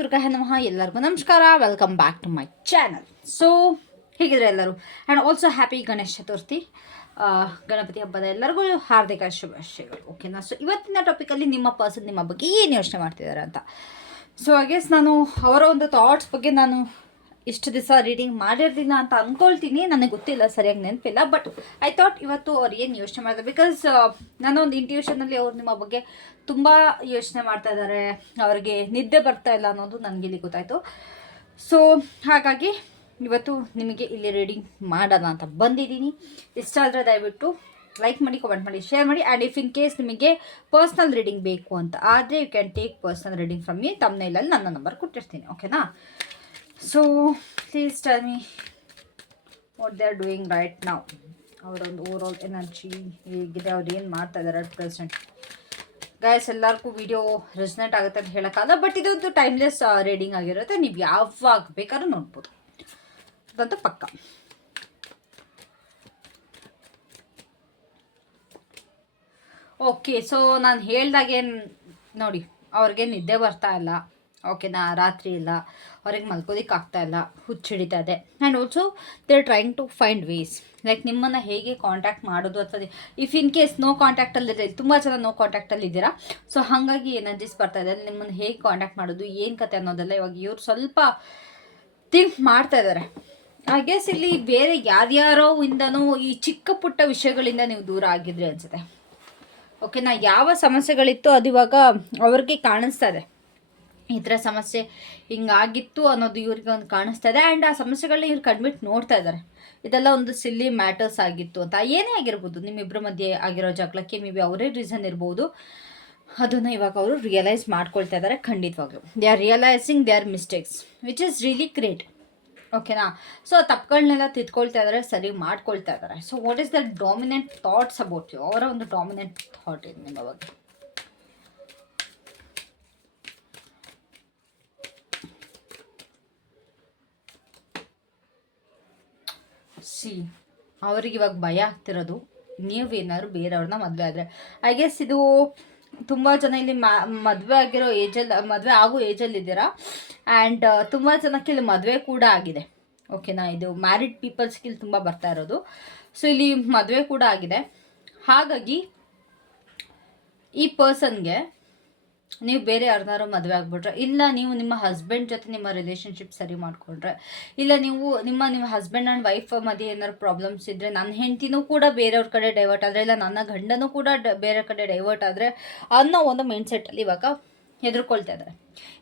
ದುರ್ಗಾ ನಮಃ ಎಲ್ಲರಿಗೂ ನಮಸ್ಕಾರ. Welcome back to my channel so ಹೀಗಿದ್ರೆ ಎಲ್ಲರೂ? And also happy Ganesha Chaturthi. Ganapati ಹಬ್ಬದ ಎಲ್ಲರಿಗೂ ಹಾರ್ದಿಕ ಶುಭಾಶಯಗಳು. ಓಕೆನಾ ಸೊ ಇವತ್ತಿನ ಟಾಪಿಕಲ್ಲಿ ನಿಮ್ಮ ಪರ್ಸನ್ ನಿಮ್ಮ ಬಗ್ಗೆ ಏನು ಯೋಚನೆ ಮಾಡ್ತಿದ್ದಾರೆ ಅಂತ? ಸೊ ಗೆಸ್ ನಾನು ಅವರ ಒಂದು ಥಾಟ್ಸ್ ಬಗ್ಗೆ ನಾನು ಇಷ್ಟು ದಿವಸ ರೀಡಿಂಗ್ ಮಾಡಿರಲಿಲ್ಲ ಅಂತ ಅಂದ್ಕೊಳ್ತೀನಿ ನನಗೆ ಗೊತ್ತಿಲ್ಲ ಸರಿಯಾಗಿ ನೆನಪಿಲ್ಲ ಬಟ್ ಐ ಥಾಟ್ ಇವತ್ತು ಅವ್ರು ಏನು ಯೋಚನೆ ಮಾಡಿದ್ರು ಬಿಕಾಸ್ ನಾನೊಂದು ಒಂದು ಇಂಟ್ಯೂಷನಲ್ಲಿ ಅವ್ರು ನಿಮ್ಮ ಬಗ್ಗೆ ತುಂಬ ಯೋಚನೆ ಮಾಡ್ತಾ ಇದ್ದಾರೆ ಅವ್ರಿಗೆ ನಿದ್ದೆ ಬರ್ತಾ ಇಲ್ಲ ಅನ್ನೋದು ನನಗೆ ಇಲ್ಲಿ ಗೊತ್ತಾಯಿತು. ಸೊ ಹಾಗಾಗಿ ಇವತ್ತು ನಿಮಗೆ ಇಲ್ಲಿ ರೀಡಿಂಗ್ ಮಾಡೋಣ ಅಂತ ಬಂದಿದ್ದೀನಿ. ಇಷ್ಟ ಆದರೆ ದಯವಿಟ್ಟು ಲೈಕ್ ಮಾಡಿ ಕಮೆಂಟ್ ಮಾಡಿ ಶೇರ್ ಮಾಡಿ. ಆ್ಯಂಡ್ ಇಫ್ ಇನ್ ಕೇಸ್ ನಿಮಗೆ ಪರ್ಸ್ನಲ್ ರೀಡಿಂಗ್ ಬೇಕು ಅಂತ ಆದರೆ you can take personal reading from me ತಮ್ಮನೇಲಲ್ಲಿ ನನ್ನ ನಂಬರ್ ಕೊಟ್ಟಿರ್ತೀನಿ ಓಕೆನಾ so please tell me what they are doing right ನಾವು ಅವರೊಂದು ಓವರ್ ಆಲ್ ಎನರ್ಜಿ ಹೇಗಿದೆ, ಅವ್ರು ಏನು ಮಾಡ್ತಾ ಇದ್ದಾರೆ ಅಟ್ ಪ್ರೆಸೆಂಟ್ ಗೈಸ್ ಎಲ್ಲರಿಗೂ ವಿಡಿಯೋ ರೆಸ್ನೆಟ್ ಆಗುತ್ತೆ ಅಂತ ಹೇಳೋಕ್ಕಲ್ಲ ಬಟ್ ಇದೊಂದು ಟೈಮ್ಲೆಸ್ ರೀಡಿಂಗ್ ಆಗಿರುತ್ತೆ. ನೀವು ಯಾವಾಗ ಬೇಕಾದ್ರೂ ನೋಡ್ಬೋದು. ಅದಂತೂ ಪಕ್ಕ. ಓಕೆ ಸೊ ನಾನು ಹೇಳ್ದಾಗೇನು ನೋಡಿ, ಅವ್ರಿಗೆ ನಿದ್ದೆ ಬರ್ತಾ ಇಲ್ಲ. ಓಕೆನಾ ರಾತ್ರಿ ಇಲ್ಲ. ಅವ್ರಿಗೆ ಮಲ್ಕೋದಿಕ್ಕೆ ಆಗ್ತಾ ಇಲ್ಲ. ಹುಚ್ಚಿಡಿತಾ ಇದೆ and also they are trying to find ways like ನಿಮ್ಮನ್ನು ಹೇಗೆ ಕಾಂಟ್ಯಾಕ್ಟ್ ಮಾಡೋದು ಅಥವಾ ಇಫ್ ಇನ್ ಕೇಸ್ ನೋ ಕಾಂಟ್ಯಾಕ್ಟಲ್ಲಿ ತುಂಬ ಜನ ನೋ ಕಾಂಟ್ಯಾಕ್ಟಲ್ಲಿ ಇದ್ದೀರಾ? ಸೊ ಹಾಗಾಗಿ ಎನರ್ಜೀಸ್ ಬರ್ತಾ ಇದೆ. ನಿಮ್ಮನ್ನು ಹೇಗೆ ಕಾಂಟ್ಯಾಕ್ಟ್ ಮಾಡೋದು, ಏನು ಕತೆ ಅನ್ನೋದೆಲ್ಲ ಇವಾಗ ಇವ್ರು ಸ್ವಲ್ಪ ಥಿಂಕ್ ಮಾಡ್ತಾ ಇದ್ದಾರೆ ಐ ಗೆಸ್ ಇಲ್ಲಿ ಬೇರೆ ಯಾರ್ಯಾರೋ ಇಂದನೂ ಈ ಚಿಕ್ಕ ಪುಟ್ಟ ವಿಷಯಗಳಿಂದ ನೀವು ದೂರ ಆಗಿದ್ರಿ ಅನ್ಸುತ್ತೆ. ಓಕೆನಾ ಯಾವ ಸಮಸ್ಯೆಗಳಿತ್ತು ಅದು ಇವಾಗ ಅವ್ರಿಗೆ ಕಾಣಿಸ್ತಾ ಇದೆ. ಈ ಥರ ಸಮಸ್ಯೆ ಹಿಂಗಾಗಿತ್ತು ಅನ್ನೋದು ಇವ್ರಿಗೆ ಒಂದು ಕಾಣಿಸ್ತಾ ಇದೆ. ಆ್ಯಂಡ್ ಆ ಸಮಸ್ಯೆಗಳನ್ನ ಇವ್ರು ಕಣ್ಬಿಟ್ಟು ನೋಡ್ತಾ ಇದ್ದಾರೆ ಇದೆಲ್ಲ ಒಂದು ಸಿಲ್ಲಿ ಮ್ಯಾಟರ್ಸ್ ಆಗಿತ್ತು ಅಂತ. ಏನೇ ಆಗಿರ್ಬೋದು ನಿಮ್ಮಿಬ್ಬರ ಮಧ್ಯೆ ಆಗಿರೋ ಜಗಳಕ್ಕೆ ಮೇ ಬಿ ಅವರೇ ರೀಸನ್ ಇರ್ಬೋದು. ಅದನ್ನು ಇವಾಗ ಅವರು ರಿಯಲೈಸ್ ಮಾಡ್ಕೊಳ್ತಾ ಇದ್ದಾರೆ ಖಂಡಿತವಾಗ್ಲೂ. They are realising they are mistakes which is really great ಓಕೆನಾ ಸೊ ತಪ್ಪುಗಳನ್ನೆಲ್ಲ ತಿದ್ಕೊಳ್ತಾ ಇದ್ದಾರೆ ಸರಿ ಮಾಡ್ಕೊಳ್ತಾ ಇದ್ದಾರೆ so what is the dominant thoughts about you ಅವರ ಒಂದು ಡಾಮಿನೆಂಟ್ ಥಾಟ್ ಇದೆ ನಿಮ್ಮ ಬಗ್ಗೆ. ಸಿ. ಅವ್ರಿಗೆ ಇವಾಗ ಭಯ ಆಗ್ತಿರೋದು. ನೀವೇನಾದ್ರು ಬೇರೆಯವ್ರನ್ನ ಮದುವೆ ಆದರೆ. ಐ ಗೆಸ್ ಇದು ತುಂಬ ಜನ ಇಲ್ಲಿ ಮದುವೆ ಆಗಿರೋ ಏಜಲ್ಲಿ ಮದುವೆ ಆಗೋ ಏಜಲ್ಲಿ ಇದ್ದೀರಾ? ಆ್ಯಂಡ್ ತುಂಬ ಜನಕ್ಕೆ ಇಲ್ಲಿ ಮದುವೆ ಕೂಡ ಆಗಿದೆ. ಓಕೆನಾ ಇದು ಮ್ಯಾರಿಡ್ ಪೀಪಲ್ಸ್ಗೆ ಇಲ್ಲಿ ತುಂಬ ಬರ್ತಾ ಇರೋದು. ಸೊ ಇಲ್ಲಿ ಮದುವೆ ಕೂಡ ಆಗಿದೆ. ಹಾಗಾಗಿ ಈ ಪರ್ಸನ್ಗೆ ನೀವು ಬೇರೆ ಯಾರನ್ನಾರು ಮದುವೆ ಆಗ್ಬಿಟ್ರೆ, ಇಲ್ಲ ನೀವು ನಿಮ್ಮ ಹಸ್ಬೆಂಡ್ ಜೊತೆ ನಿಮ್ಮ ರಿಲೇಷನ್ಶಿಪ್ ಸರಿ ಮಾಡಿಕೊಂಡ್ರೆ, ಇಲ್ಲ ನೀವು ನಿಮ್ಮ ನಿಮ್ಮ ಹಸ್ಬೆಂಡ್ ಆ್ಯಂಡ್ ವೈಫ್ ಮಧ್ಯೆ ಏನಾದ್ರು ಪ್ರಾಬ್ಲಮ್ಸ್ ಇದ್ದರೆ ನನ್ನ ಹೆಂಡತಿನೂ ಕೂಡ ಬೇರೆಯವ್ರ ಕಡೆ ಡೈವರ್ಟ್ ಆದರೆ, ಇಲ್ಲ ನನ್ನ ಗಂಡನೂ ಕೂಡ ಬೇರೆ ಕಡೆ ಡೈವರ್ಟ್ ಆದರೆ ಅನ್ನೋ ಒಂದು ಮೈಂಡ್ಸೆಟ್ಟಲ್ಲಿ ಇವಾಗ ಹೆದರ್ಕೊಳ್ತಾ ಇದ್ದಾರೆ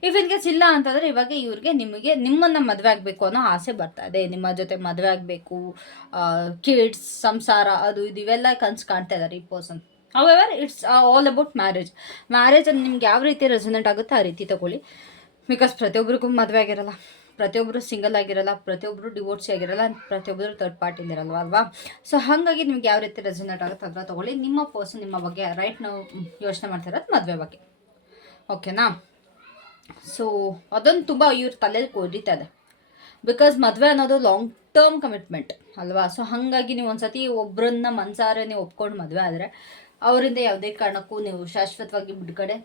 ಇಫ್ ಇನ್ ಕೇಸ್ ಇಲ್ಲ ಅಂತಂದರೆ ಇವಾಗ ಇವ್ರಿಗೆ ನಿಮಗೆ, ನಿಮ್ಮನ್ನು ಮದುವೆ ಆಗಬೇಕು ಅನ್ನೋ ಆಸೆ ಬರ್ತಾ ಇದೆ. ನಿಮ್ಮ ಜೊತೆ ಮದುವೆ ಆಗಬೇಕು ಕಿಡ್ಸ್ ಸಂಸಾರ, ಅದು, ಇದು ಇವೆಲ್ಲ ಕನ್ಸು ಕಾಣ್ತಾ ಇದ್ದಾರೆ ಈ person however it's all about marriage marriage ಮ್ಯಾರೇಜಲ್ಲಿ ನಿಮ್ಗೆ ಯಾವ ರೀತಿ ರೆಸನೆಂಟ್ ಆಗುತ್ತೆ ಆ ರೀತಿ ತಗೊಳ್ಳಿ. ಬಿಕಾಸ್ ಪ್ರತಿಯೊಬ್ಬರಿಗೂ ಮದುವೆ ಆಗಿರಲ್ಲ ಪ್ರತಿಯೊಬ್ಬರು ಸಿಂಗಲ್ ಆಗಿರಲ್ಲ ಪ್ರತಿಯೊಬ್ಬರು ಡಿವೋರ್ಸಿ ಆಗಿರಲ್ಲ ಪ್ರತಿಯೊಬ್ಬರು ತರ್ಡ್ ಪಾರ್ಟಿ ಇರಲ್ವ ಅಲ್ವಾ? ಸೊ ಹಾಗಾಗಿ ನಿಮ್ಗೆ ಯಾವ ರೀತಿ ರೆಸನೆಂಟ್ ಆಗುತ್ತೆ ಅದರ ತಗೊಳ್ಳಿ. ನಿಮ್ಮ ಪರ್ಸನ್ ನಿಮ್ಮ ಬಗ್ಗೆ ರೈಟ್ ನಾವು ಯೋಚನೆ ಮಾಡ್ತಿರೋದು ಮದುವೆ ಬಗ್ಗೆ. ಓಕೆನಾ ಸೊ ಅದೊಂದು ತುಂಬ ಇವ್ರ ತಲೆಯಲ್ಲಿ ಕೊಡಿತಾ ಇದೆ. ಬಿಕಾಸ್ ಮದುವೆ ಅನ್ನೋದು ಲಾಂಗ್ ಟರ್ಮ್ ಕಮಿಟ್ಮೆಂಟ್ ಅಲ್ವಾ? ಸೊ ಹಾಗಾಗಿ ನೀವು ಒಂದ್ಸತಿ ಒಬ್ಬರನ್ನ ಮನಸಾರೆ ನೀವು ಒಪ್ಕೊಂಡು ಮದುವೆ ಆದರೆ ಅವರಿಂದ ಯಾವುದೇ ಕಾರಣಕ್ಕೂ ನೀವು ಶಾಶ್ವತವಾಗಿ ಬಿಡುಗಡೆ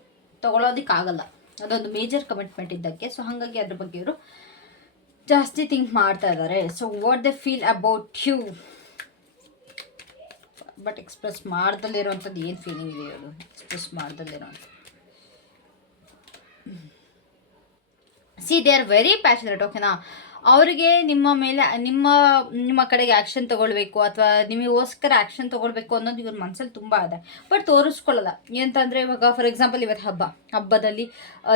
ತೊಗೊಳೋದಕ್ಕಾಗಲ್ಲ. ಅದೊಂದು ಮೇಜರ್ ಕಮಿಟ್ಮೆಂಟ್ ಇದ್ದಕ್ಕೆ. ಸೊ ಹಾಗಾಗಿ ಅದ್ರ ಬಗ್ಗೆ ಇವರು ಜಾಸ್ತಿ ಥಿಂಕ್ ಮಾಡ್ತಾ ಇದ್ದಾರೆ so what they feel about you but express ಮಾಡ್ದಲ್ಲಿರುವಂಥದ್ದು ಏನು ಫೀಲಿಂಗ್ ಇದೆ ಅದು express ಮಾಡ್ದಲ್ಲಿರೋಂಥದ್ದು see they are very passionate ಓಕೆನಾ ಅವರಿಗೆ ನಿಮ್ಮ ಮೇಲೆ, ನಿಮ್ಮ ನಿಮ್ಮ ಕಡೆಗೆ ಆ್ಯಕ್ಷನ್ ತಗೊಳ್ಬೇಕು ಅಥವಾ ನಿಮಗೋಸ್ಕರ ಆ್ಯಕ್ಷನ್ ತೊಗೊಳ್ಬೇಕು ಅನ್ನೋದು ಇವ್ರ ಮನಸ್ಸಲ್ಲಿ ತುಂಬ ಇದೆ. ಬಟ್ ತೋರಿಸ್ಕೊಳ್ಳಲ್ಲ. ಎಂತಂದರೆ ಇವಾಗ ಫಾರ್ ಎಕ್ಸಾಂಪಲ್ ಇವತ್ತು ಹಬ್ಬ. ಹಬ್ಬದಲ್ಲಿ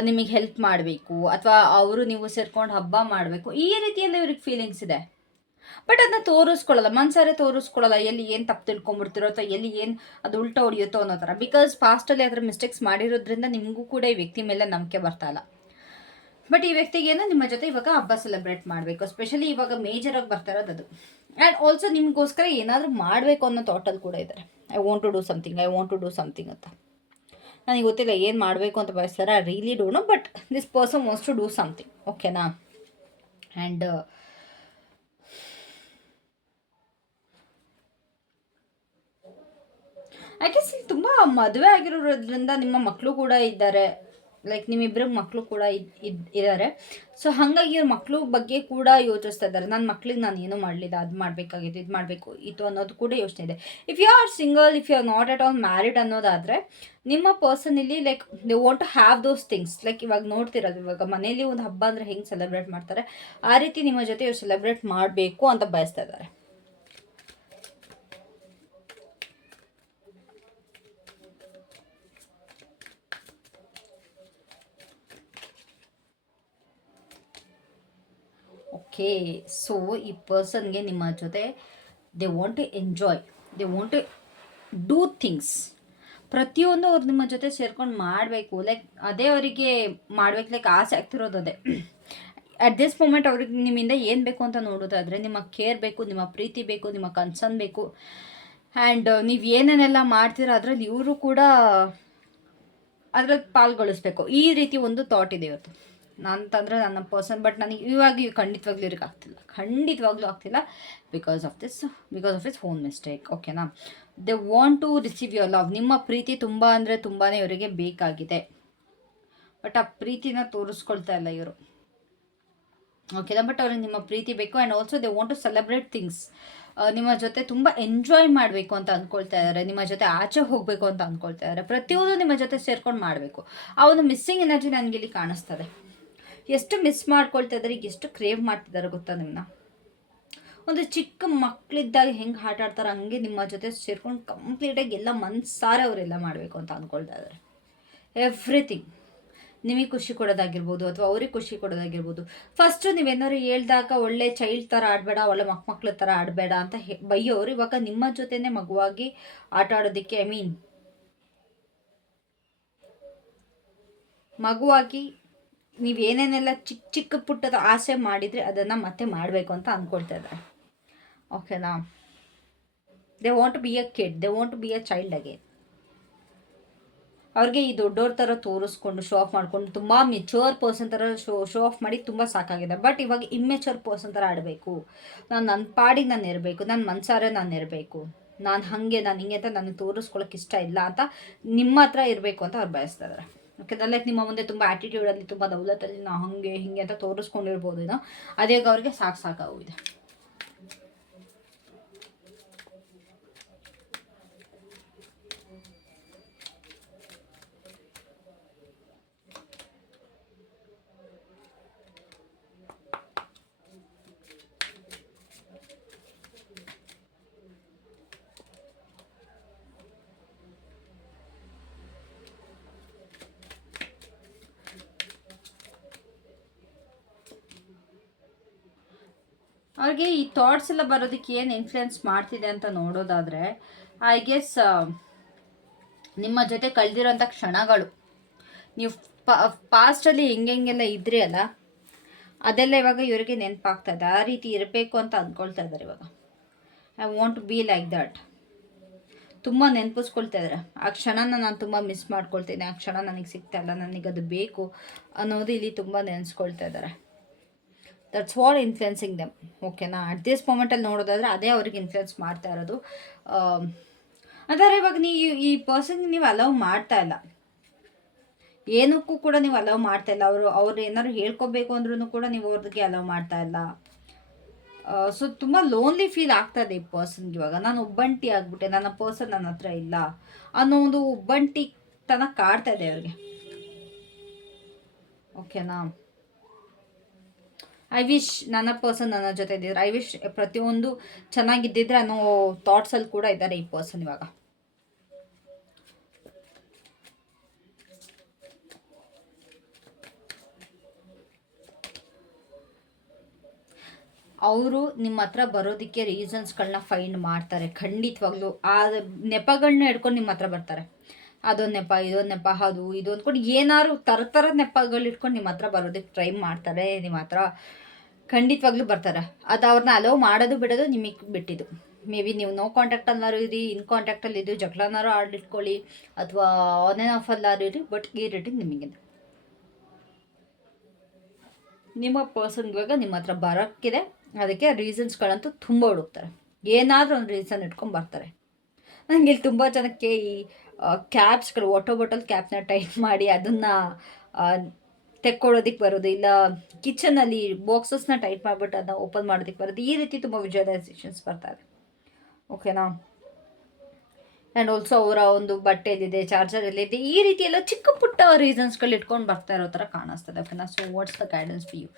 ನಿಮಗೆ ಹೆಲ್ಪ್ ಮಾಡಬೇಕು ಅಥವಾ ಅವರು ನೀವು ಸೇರ್ಕೊಂಡು ಹಬ್ಬ ಮಾಡಬೇಕು. ಈ ರೀತಿಯಿಂದ ಇವ್ರಿಗೆ ಫೀಲಿಂಗ್ಸ್ ಇದೆ. ಬಟ್ ಅದನ್ನ ತೋರಿಸ್ಕೊಳ್ಳಲ್ಲ. ಮನ್ಸಾರೆ ತೋರಿಸ್ಕೊಳ್ಳಲ್ಲ ಎಲ್ಲಿ ಏನು ತಪ್ಪು ತಿಳ್ಕೊಂಬಿಡ್ತಿರೋ ಅಥವಾ ಎಲ್ಲಿ ಏನು ಅದು ಉಲ್ಟಾ ಹೊಡಿಯುತ್ತೋ ಅನ್ನೋ ಥರ. ಬಿಕಾಸ್ ಪಾಸ್ಟಲ್ಲಿ ಅದರ ಮಿಸ್ಟೇಕ್ಸ್ ಮಾಡಿರೋದ್ರಿಂದ ನಿಮಗೂ ಕೂಡ ಈ ವ್ಯಕ್ತಿ ಮೇಲೆ ನಂಬಿಕೆ ಬರ್ತಾ ಇಲ್ಲ. ಬಟ್ ಈ ವ್ಯಕ್ತಿಗೇನು ನಿಮ್ಮ ಜೊತೆ ಇವಾಗ ಹಬ್ಬ ಸೆಲೆಬ್ರೇಟ್ ಮಾಡಬೇಕು ಸ್ಪೆಷಲಿ ಇವಾಗ ಮೇಜರ್ ಆಗಿ ಇರೋದು ಅದು. ಆ್ಯಂಡ್ ಆಲ್ಸೋ ನಿಮಗೋಸ್ಕರ ಏನಾದರೂ ಮಾಡಬೇಕು ಅನ್ನೋ ಥಾಟಲ್ಲಿ ಕೂಡ ಇದ್ದಾರೆ I want to do something I want to do something ಅಂತ. ನನಗೆ ಗೊತ್ತಿಲ್ಲ ಏನು ಮಾಡಬೇಕು ಅಂತ ಬಯಸ್ತಾರೆ I really do know but this person wants to do something ಓಕೆನಾ ಆ್ಯಂಡ್ ಐ ಇಲ್ಲಿ ತುಂಬ ಮದುವೆ ಆಗಿರೋದ್ರಿಂದ ನಿಮ್ಮ ಮಕ್ಕಳು ಕೂಡ ಇದ್ದಾರೆ. ಲೈಕ್ ನಿಮ್ಮಿಬ್ಬರ ಮಕ್ಕಳು ಕೂಡ ಇದ್ದಾರೆ ಸೊ ಹಾಗಾಗಿ ಇವ್ರ ಮಕ್ಕಳು ಬಗ್ಗೆ ಕೂಡ ಯೋಚಿಸ್ತಾ ಇದ್ದಾರೆ. ನನ್ನ ಮಕ್ಳಿಗೆ ನಾನು ಏನೂ ಮಾಡಲಿಲ್ಲ, ಅದು ಮಾಡಬೇಕಾಗಿತ್ತು, ಇದು ಮಾಡಬೇಕು ಇದು ಅನ್ನೋದು ಕೂಡ ಯೋಚನೆ ಇದೆ. If you are single if you are not at all married ಅನ್ನೋದಾದರೆ, ನಿಮ್ಮ ಪರ್ಸನ್ ಇಲ್ಲಿ like they want to have those things like ಇವಾಗ ನೋಡ್ತಿರೋದು ಇವಾಗ ಮನೇಲಿ ಒಂದು ಹಬ್ಬ ಅಂದರೆ ಹೆಂಗೆ ಸೆಲೆಬ್ರೇಟ್ ಮಾಡ್ತಾರೆ, ಆ ರೀತಿ ನಿಮ್ಮ ಜೊತೆ ಇವ್ರು ಸೆಲೆಬ್ರೇಟ್ ಮಾಡಬೇಕು ಅಂತ ಬಯಸ್ತಾ ಇದ್ದಾರೆ. ಓಕೆ, ಸೊ, ಈ ಪರ್ಸನ್ಗೆ ನಿಮ್ಮ ಜೊತೆ they want to enjoy they want to do things ಪ್ರತಿಯೊಂದು ಅವ್ರು ನಿಮ್ಮ ಜೊತೆ ಸೇರ್ಕೊಂಡು ಮಾಡಬೇಕು ಲೈಕ್ ಅದೇ ಅವರಿಗೆ ಮಾಡ್ಬೇಕು ಲೈಕ್ ಆಸೆ ಆಗ್ತಿರೋದು ಅದೇ. ಅಟ್ ದಿಸ್ ಮೂಮೆಂಟ್ ಅವ್ರಿಗೆ ನಿಮ್ಮಿಂದ ಏನು ಬೇಕು ಅಂತ ನೋಡೋದಾದರೆ, ನಿಮ್ಮ ಕೇರ್ ಬೇಕು, ನಿಮ್ಮ ಪ್ರೀತಿ ಬೇಕು, ನಿಮ್ಮ ಕನ್ಸರ್ನ್ ಬೇಕು. ಆ್ಯಂಡ್ ನೀವು ಏನೇನೆಲ್ಲ ಮಾಡ್ತೀರ ಅದರಲ್ಲಿ ಇವರು ಕೂಡ ಅದ್ರಲ್ಲಿ ಪಾಲ್ಗೊಳಿಸ್ಬೇಕು. ಈ ರೀತಿ ಒಂದು ಥಾಟ್ ಇದೆ ಇವತ್ತು ಅಂತಂದರೆ ನನ್ನ ಪರ್ಸನ್ ಬಟ್ ನನಗೆ ಇವಾಗ ಖಂಡಿತವಾಗ್ಲೂ ಇರಕ್ಕೆ ಆಗ್ತಿಲ್ಲ. ಖಂಡಿತವಾಗ್ಲೂ ಆಗ್ತಿಲ್ಲ because of this because of this phone mistake ಓಕೆನಾ they want to receive your love ನಿಮ್ಮ ಪ್ರೀತಿ ತುಂಬ ಅಂದರೆ ತುಂಬಾ ಇವರಿಗೆ ಬೇಕಾಗಿದೆ. ಬಟ್ ಆ ಪ್ರೀತಿನ ತೋರಿಸ್ಕೊಳ್ತಾ ಇಲ್ಲ ಇವರು. ಓಕೆನಾ ಬಟ್ ಅವ್ರಿಗೆ ನಿಮ್ಮ ಪ್ರೀತಿ ಬೇಕು and also they want to celebrate things ನಿಮ್ಮ ಜೊತೆ ತುಂಬ ಎಂಜಾಯ್ ಮಾಡಬೇಕು ಅಂತ ಅಂದ್ಕೊಳ್ತಾ ಇದ್ದಾರೆ ನಿಮ್ಮ ಜೊತೆ ಆಚೆ ಹೋಗಬೇಕು ಅಂತ ಅಂದ್ಕೊಳ್ತಾ ಇದ್ದಾರೆ ಪ್ರತಿಯೊಂದು ನಿಮ್ಮ ಜೊತೆ ಸೇರ್ಕೊಂಡು ಮಾಡಬೇಕು. ಆ ಒಂದು ಮಿಸ್ಸಿಂಗ್ ಎನರ್ಜಿ ನನಗೆ ಇಲ್ಲಿ ಕಾಣಿಸ್ತದೆ ಎಷ್ಟು ಮಿಸ್ ಮಾಡ್ಕೊಳ್ತಾ ಇದ್ದಾರೆ ಎಷ್ಟು ಕ್ರೇವ್ ಮಾಡ್ತಿದ್ದಾರೆ ಗೊತ್ತಾ ನಿಮ್ಮನ್ನ ಒಂದು ಚಿಕ್ಕ ಮಕ್ಕಳಿದ್ದಾಗ ಹೆಂಗೆ ಆಟ ಆಡ್ತಾರೆ ಹಂಗೆ ನಿಮ್ಮ ಜೊತೆ ಸೇರ್ಕೊಂಡು ಕಂಪ್ಲೀಟಾಗಿ ಎಲ್ಲ ಮನ್ಸಾರೆ ಅವರೆಲ್ಲ ಮಾಡಬೇಕು ಅಂತ ಅಂದ್ಕೊಳ್ತಾ ಇದ್ದಾರೆ ಎವ್ರಿಥಿಂಗ್ ನಿಮಗೆ ಖುಷಿ ಕೊಡೋದಾಗಿರ್ಬೋದು ಅಥವಾ ಅವ್ರಿಗೆ ಖುಷಿ ಕೊಡೋದಾಗಿರ್ಬೋದು. ಫಸ್ಟು ನೀವೇನಾದ್ರು ಹೇಳ್ದಾಗ ಒಳ್ಳೆ ಚೈಲ್ಡ್ ಥರ ಆಡಬೇಡ, ಒಳ್ಳೆ ಮಕ್ ಮಕ್ಳ ಥರ ಆಡಬೇಡ ಅಂತ ಹೆ, ಬೈಯೋರು ಇವಾಗ ನಿಮ್ಮ ಜೊತೆನೇ ಮಗುವಾಗಿ ಆಟ ಆಡೋದಕ್ಕೆ ಐ ಮೀನ್ ಮಗುವಾಗಿ ನೀವು ಏನೇನೆಲ್ಲ ಚಿಕ್ಕ ಚಿಕ್ಕ ಪುಟ್ಟದ ಆಸೆ ಮಾಡಿದರೆ ಅದನ್ನು ಮತ್ತೆ ಮಾಡಬೇಕು ಅಂತ ಅಂದ್ಕೊಳ್ತಾ ಇದ್ದಾರೆ. ಓಕೆನಾ? They want be a kid they want be a child again ಅವ್ರಿಗೆ ಈ ದೊಡ್ಡವ್ರ ಥರ ತೋರಿಸ್ಕೊಂಡು ಶೋ ಆಫ್ ಮಾಡಿಕೊಂಡು, ತುಂಬ ಮೆಚೂರ್ ಪರ್ಸನ್ ಥರ ಶೋ ಶೋ ಆಫ್ ಮಾಡಿ ತುಂಬ ಸಾಕಾಗಿದೆ. ಬಟ್ ಇವಾಗ ಇಮ್ಮೆಚೂರ್ ಪರ್ಸನ್ ಥರ ಆಡಬೇಕು. ನಾನು ನನ್ನ ಪಾಡಿಗೆ ನಾನು ಇರಬೇಕು ನನ್ನ ಮನ್ಸಾರೆ ನಾನು ಇರಬೇಕು. ನಾನು ಹಾಗೆ, ನಾನು ಹಿಂಗೆ ಅಂತ ನನಗೆ ತೋರಿಸ್ಕೊಳಕ್ಕೆ ಇಷ್ಟ ಇಲ್ಲ ಅಂತ ನಿಮ್ಮ ಹತ್ರ ಇರಬೇಕು ಅಂತ ಅವ್ರು ಬಯಸ್ತಾ ಇದ್ದಾರೆ. ಲೈಕ್ ನಿಮ್ಮ ಮುಂದೆ ತುಂಬ ಆ್ಯಟಿಟ್ಯೂಡಲ್ಲಿ ತುಂಬ ದೌಲತ್ತಲ್ಲಿ ನಾವು ಹಾಗೆ ಹಿಂಗೆ ಅಂತ ತೋರಿಸ್ಕೊಂಡಿರ್ಬೋದು ಅದೇ ಅವ್ರಿಗೆ ಸಾಕು ಸಾಕಾಗೋಗಿದೆ. ಅವ್ರಿಗೆ ಈ ಥಾಟ್ಸ್ ಎಲ್ಲ ಬರೋದಕ್ಕೆ ಏನು ಇನ್ಫ್ಲುಯೆನ್ಸ್ ಮಾಡ್ತಿದೆ ಅಂತ ನೋಡೋದಾದರೆ ಐ ಗೆಸ್ ನಿಮ್ಮ ಜೊತೆ ಕಳೆದಿರೋಂಥ ಕ್ಷಣಗಳು. ನೀವು ಪಾಸ್ಟಲ್ಲಿ ಹೆಂಗೆ ಹೆಂಗೆಲ್ಲ ಇದ್ರಿ ಅಲ್ಲ, ಅದೆಲ್ಲ ಇವಾಗ ಇವರಿಗೆ ನೆನಪಾಗ್ತಾ ಆ ರೀತಿ ಇರಬೇಕು ಅಂತ ಅಂದ್ಕೊಳ್ತಾ ಇದ್ದಾರೆ ಇವಾಗ. I want be like that ತುಂಬ ನೆನಪಿಸ್ಕೊಳ್ತಾ ಇದ್ದಾರೆ ಆ ಕ್ಷಣನ ನಾನು ತುಂಬ ಮಿಸ್ ಮಾಡ್ಕೊಳ್ತೀನಿ. ಆ ಕ್ಷಣ ನನಗೆ ಸಿಗ್ತಾ ಇಲ್ಲ. ನನಗೆ ಅದು ಬೇಕು ಅನ್ನೋದು ಇಲ್ಲಿ ತುಂಬ ನೆನೆಸ್ಕೊಳ್ತಾ ಇದ್ದಾರೆ ದಟ್ಸ್ ವಾಲ್ ಇನ್ಫ್ಲುಯೆನ್ಸಿಂಗ್ ದೆಮ್ ಓಕೆನಾ ಅಟ್ ದಿಸ್ ಮೂಮೆಂಟಲ್ಲಿ ನೋಡೋದಾದ್ರೆ ಅದೇ ಅವ್ರಿಗೆ ಇನ್ಫ್ಲುಯೆನ್ಸ್ ಮಾಡ್ತಾ ಇರೋದು. ಅಂದರೆ ಇವಾಗ ನೀವು ಈ ಪರ್ಸನ್ಗೆ ನೀವು ಅಲೌ ಮಾಡ್ತಾ ಇಲ್ಲ. ಏನಕ್ಕೂ ಕೂಡ ನೀವು ಅಲೌ ಮಾಡ್ತಾ ಇಲ್ಲ. ಅವರು ಅವ್ರು ಏನಾದ್ರು ಹೇಳ್ಕೊಬೇಕು ಅಂದ್ರೂ ಕೂಡ ನೀವು ಅವ್ರಿಗೆ ಅಲೌ ಮಾಡ್ತಾ ಇಲ್ಲ. ಸೊ ತುಂಬ ಲೋನ್ಲಿ ಫೀಲ್ ಆಗ್ತದೆ ಈ ಪರ್ಸನ್ಗೆ ಇವಾಗ. ನಾನು ಒಬ್ಬಂಟಿ ಆಗಿಬಿಟ್ಟೆ. ನನ್ನ ಪರ್ಸನ್ ನನ್ನ ಹತ್ರ ಇಲ್ಲ ಅನ್ನೋ ಒಂದು ಒಬ್ಬಂಟಿ ತನಕ ಕಾಡ್ತಾ ಇದೆ ಅವ್ರಿಗೆ. ಓಕೆನಾ ಐ ವಿಶ್ ನನ್ನ ಪರ್ಸನ್ ನನ್ನ ಜೊತೆ ಇದ್ದಿದ್ರೆ. ಐ ವಿಶ್ ಪ್ರತಿಯೊಂದು ಚೆನ್ನಾಗಿದ್ದಿದ್ರೆ ಅನ್ನೋ ಥಾಟ್ಸಲ್ಲಿ ಕೂಡ ಇದ್ದಾರೆ ಈ ಪರ್ಸನ್ ಇವಾಗ. ಅವರು ನಿಮ್ಮ ಹತ್ರ ಬರೋದಕ್ಕೆ ರೀಸನ್ಸ್ಗಳನ್ನ ಫೈಂಡ್ ಮಾಡ್ತಾರೆ. ಖಂಡಿತವಾಗ್ಲೂ. ಆ ನೆಪಗಳನ್ನ ಹಿಡ್ಕೊಂಡು ನಿಮ್ಮ ಹತ್ರ ಬರ್ತಾರೆ. ಅದೊಂದು ನೆಪ, ಇದೊಂದು ನೆಪ ಅದು ಇದು ಅಂದ್ಕೊಂಡು ಏನಾದ್ರು ಥರ ಥರದ ನೆಪಗಳು ಇಟ್ಕೊಂಡು ನಿಮ್ಮ ಹತ್ರ ಬರೋದಕ್ಕೆ ಟ್ರೈ ಮಾಡ್ತಾರೆ ನಿಮ್ಮ ಹತ್ರ ಖಂಡಿತವಾಗ್ಲೂ ಬರ್ತಾರೆ. ಅದು ಅವ್ರನ್ನ ಅಲೋ ಮಾಡೋದು ಬಿಡೋದು ನಿಮಗೆ ಬಿಟ್ಟಿದ್ದು. ಮೇ ಬಿ ನೀವು ನೋ ಕಾಂಟ್ಯಾಕ್ಟಲ್ಲಾರು ಇರಿ ಇನ್ ಕಾಂಟ್ಯಾಕ್ಟಲ್ಲಿ ಇದು ಜಗಳನಾರು ಆಡಿಟ್ಕೊಳ್ಳಿ ಅಥವಾ ಆನ್ ಆ್ಯಂಡ್ ಅಲ್ಲಾರು ಇರಿ ಬಟ್ ಈ ರೇಟಿಂಗ್ ನಿಮಗೆ ನಿಮ್ಮ ಪರ್ಸನ್ ಇವಾಗ ನಿಮ್ಮ ಹತ್ರ ಬರೋಕ್ಕಿದೆ, ಅದಕ್ಕೆ ರೀಸನ್ಸ್ಗಳಂತೂ ತುಂಬ ಹುಡುಕ್ತಾರೆ. ಏನಾದರೂ ಒಂದು ರೀಸನ್ ಇಟ್ಕೊಂಡು ಬರ್ತಾರೆ. ನನಗೆ ಇಲ್ಲಿ ತುಂಬ ಜನಕ್ಕೆ ಈ ಕ್ಯಾಪ್ಸ್ಗಳು ವಾಟರ್ ಬಾಟಲ್ ಕ್ಯಾಪ್ನ ಟೈಪ್ ಮಾಡಿ ಅದನ್ನು ತೆಕ್ಕೊಳ್ಳೋದಕ್ಕೆ ಬರೋದು, ಇಲ್ಲ ಕಿಚನಲ್ಲಿ ಬಾಕ್ಸಸ್ನ ಟೈಟ್ ಮಾಡಿಬಿಟ್ಟು ಅದನ್ನ ಓಪನ್ ಮಾಡೋದಕ್ಕೆ ಬರೋದು, ಈ ರೀತಿ ತುಂಬ ವಿಜುವಲೈಸೇಷನ್ಸ್ ಬರ್ತಾರೆ ಓಕೆನಾ ಆ್ಯಂಡ್ ಆಲ್ಸೋ ಅವರ ಒಂದು ಬಟ್ಟೆದಿದೆ ಚಾರ್ಜರ್ ಎಲ್ಲಿದೆ ಈ ರೀತಿ ಎಲ್ಲ ಚಿಕ್ಕ ಪುಟ್ಟ ರೀಸನ್ಸ್ಗಳು ಇಟ್ಕೊಂಡು ಬರ್ತಾ ಇರೋ ಥರ ಕಾಣಿಸ್ತದೆ ಓಕೆನಾ so what's the guidance for you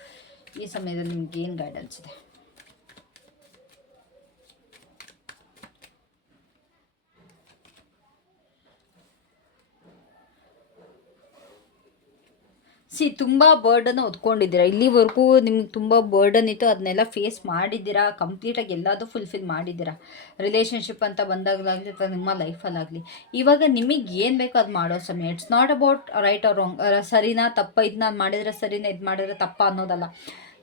ಈ ಸಮಯದಲ್ಲಿ ನಿಮ್ಗೆ ಏನು ಗೈಡೆನ್ಸ್ ಇದೆ? ಸಿ, ತುಂಬ ಬರ್ಡನ್ನು ಹೊತ್ಕೊಂಡಿದ್ದೀರಾ? ಇಲ್ಲಿವರೆಗೂ ನಿಮ್ಗೆ ತುಂಬ ಬರ್ಡನ್ ಇತ್ತು ಅದನ್ನೆಲ್ಲ ಫೇಸ್ ಮಾಡಿದ್ದೀರಾ? ಕಂಪ್ಲೀಟಾಗಿ ಎಲ್ಲದೂ ಫುಲ್ಫಿಲ್ ಮಾಡಿದ್ದೀರಾ? ರಿಲೇಷನ್ಶಿಪ್ ಅಂತ ಬಂದಾಗಲಾಗಲಿ ಅಥವಾ ನಿಮ್ಮ ಲೈಫಲ್ಲಾಗಲಿ ಇವಾಗ ನಿಮಗೆ ಏನು ಬೇಕೋ ಅದು ಮಾಡೋ ಸಮಯ. It's not about right or wrong ಸರಿನಾ, ತಪ್ಪ ಇದನ್ನ ನಾನು ಮಾಡಿದರೆ ಸರಿನಾ, ಇದು ಮಾಡಿದ್ರೆ ತಪ್ಪ ಅನ್ನೋದಲ್ಲ.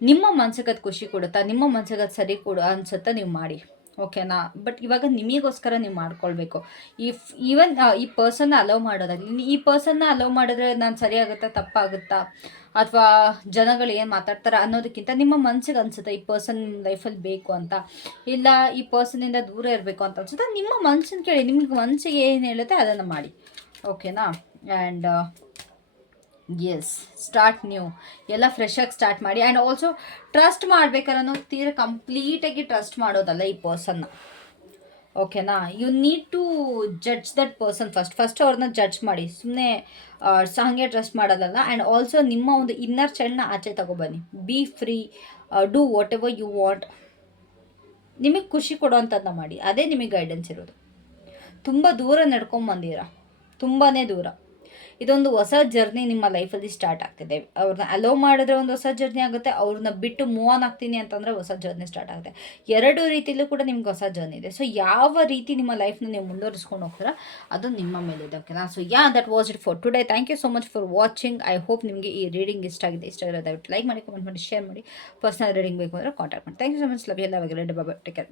ನಿಮ್ಮ ಮನ್ಸಿಗೆ ಅದು ಖುಷಿ ಕೊಡುತ್ತಾ? ನಿಮ್ಮ ಮನ್ಸಿಗೆ ಅದು ಸರಿ ಕೊಡು, ಅನ್ಸುತ್ತಾ? ನೀವು ಮಾಡಿ. ಓಕೆನಾ? ಬಟ್ ಇವಾಗ ನಿಮಗೋಸ್ಕರ ನೀವು ಮಾಡ್ಕೊಳ್ಬೇಕು. ಇಫ್ ಈವನ್ ಈ ಪರ್ಸನ್ನ ಅಲೌ ಮಾಡೋದಾಗಲಿ, ಈ ಪರ್ಸನ್ನ ಅಲೌ ಮಾಡಿದ್ರೆ ನಾನು ಸರಿಯಾಗುತ್ತಾ, ತಪ್ಪಾಗುತ್ತಾ? ಅಥವಾ ಜನಗಳು ಏನು ಮಾತಾಡ್ತಾರೆ ಅನ್ನೋದಕ್ಕಿಂತ ನಿಮ್ಮ ಮನಸ್ಸಿಗೆ ಅನ್ಸುತ್ತೆ ಈ ಪರ್ಸನ್ ಲೈಫಲ್ಲಿ ಬೇಕು ಅಂತ? ಇಲ್ಲ, ಈ ಪರ್ಸನಿಂದ ದೂರ ಇರಬೇಕು ಅಂತ ಅನ್ಸುತ್ತೆ? ನಿಮ್ಮ ಮನ್ಸನ್ನು ಕೇಳಿ, ನಿಮ್ಗೆ ಮನಸ್ಸಿಗೆ ಏನು ಹೇಳುತ್ತೆ ಅದನ್ನು ಮಾಡಿ. ಓಕೆನಾ? ಆ್ಯಂಡ್ ಎಸ್ ಸ್ಟಾರ್ಟ್ ನ್ಯೂ ಎಲ್ಲ ಫ್ರೆಶಾಗಿ ಸ್ಟಾರ್ಟ್ ಮಾಡಿ. ಆ್ಯಂಡ್ ಆಲ್ಸೋ ಟ್ರಸ್ಟ್ ಮಾಡ್ಬೇಕಾದ್ರೆ ತೀರ ಕಂಪ್ಲೀಟಾಗಿ ಟ್ರಸ್ಟ್ ಮಾಡೋದಲ್ಲ ಈ ಪರ್ಸನ್ನ ಓಕೆನಾ you need to judge that person first first ಅವ್ರನ್ನ ಜಡ್ಜ್ ಮಾಡಿ. ಸುಮ್ಮನೆ ಹಾಗೆ ಟ್ರಸ್ಟ್ ಮಾಡೋದಲ್ಲ. ಆ್ಯಂಡ್ ಆಲ್ಸೋ ನಿಮ್ಮ ಒಂದು ಇನ್ನರ್ ಚೈಲ್ಡ್ನ ಆಚೆ ತಗೊಬನ್ನಿ be free do whatever you want ನಿಮಗೆ ಖುಷಿ ಕೊಡೋವಂಥದ್ದನ್ನ ಮಾಡಿ. ಅದೇ ನಿಮಗೆ ಗೈಡೆನ್ಸ್ ಇರೋದು. ತುಂಬ ದೂರ ನಡ್ಕೊಂಬಂದಿರ ತುಂಬಾ ದೂರ. ಇದೊಂದು ಹೊಸ ಜರ್ನಿ ನಿಮ್ಮ ಲೈಫಲ್ಲಿ ಸ್ಟಾರ್ಟ್ ಆಗ್ತಿದೆ. ಅವ್ರನ್ನ ಅಲೋ ಮಾಡಿದ್ರೆ ಒಂದು ಹೊಸ ಜರ್ನಿ ಆಗುತ್ತೆ ಅವ್ರನ್ನ ಬಿಟ್ಟು ಮೂವ್ ಆನ್ ಆಗ್ತೀನಿ ಅಂತಂದರೆ ಹೊಸ ಜರ್ನಿ ಸ್ಟಾರ್ಟ್ ಆಗುತ್ತೆ. ಎರಡು ರೀತಿಯಲ್ಲೂ ಕೂಡ ನಿಮ್ಗೆ ಹೊಸ ಜರ್ನಿ ಇದೆ. ಸೊ ಯಾವ ರೀತಿ ನಿಮ್ಮ ಲೈಫ್ನ ನೀವು ಮುಂದುವರಿಸ್ಕೊಂಡು ಹೋಗ್ತೀರಾ, ಅದು ನಿಮ್ಮ ಮೇಲಿದೆ ಓಕೆನಾ so yeah that was it for today thank you so much for watching I hope ನಿಮಗೆ ಈ ರೀಡಿಂಗ್ ಇಷ್ಟ ಆಗಿದೆ, ಇಷ್ಟ ಆಗಿರೋ ದಯವಿಟ್ಟು ಲೈಕ್ ಮಾಡಿ ಕಮೆಂಟ್ ಮಾಡಿ ಶೇರ್ ಮಾಡಿ. ಪರ್ಸನಲ್ ರೀಡಿಂಗ್ ಬೇಕು ಅಂದರೆ ಕಾಂಟ್ಯಾಕ್ಟ್ ಮಾಡಿ. Thank you so much love ಎಲ್ಲ ಬಗ್ಗೆ ಬಾಬಾ ಟೇಕ್ ಕೇರ್